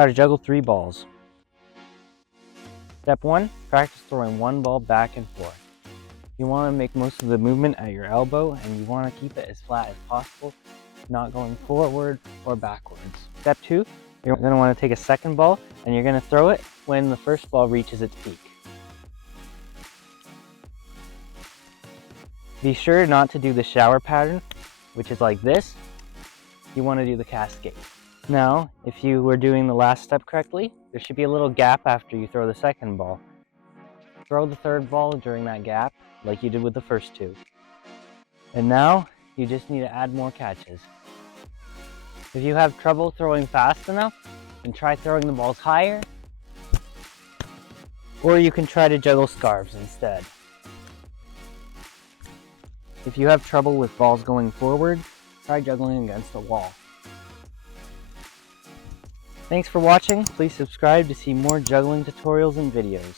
How to juggle 3 balls. Step 1, practice throwing one ball back and forth. You want to make most of the movement at your elbow, and you want to keep it as flat as possible, not going forward or backwards. Step 2, you're going to want to take a second ball and you're going to throw it when the first ball reaches its peak. Be sure not to do the shower pattern, which is like this. You want to do the cascade. Now, if you were doing the last step correctly, there should be a little gap after you throw the second ball. Throw the third ball during that gap, like you did with the first 2. And now, you just need to add more catches. If you have trouble throwing fast enough, then try throwing the balls higher, or you can try to juggle scarves instead. If you have trouble with balls going forward, try juggling against a wall. Thanks for watching. Please subscribe to see more juggling tutorials and videos.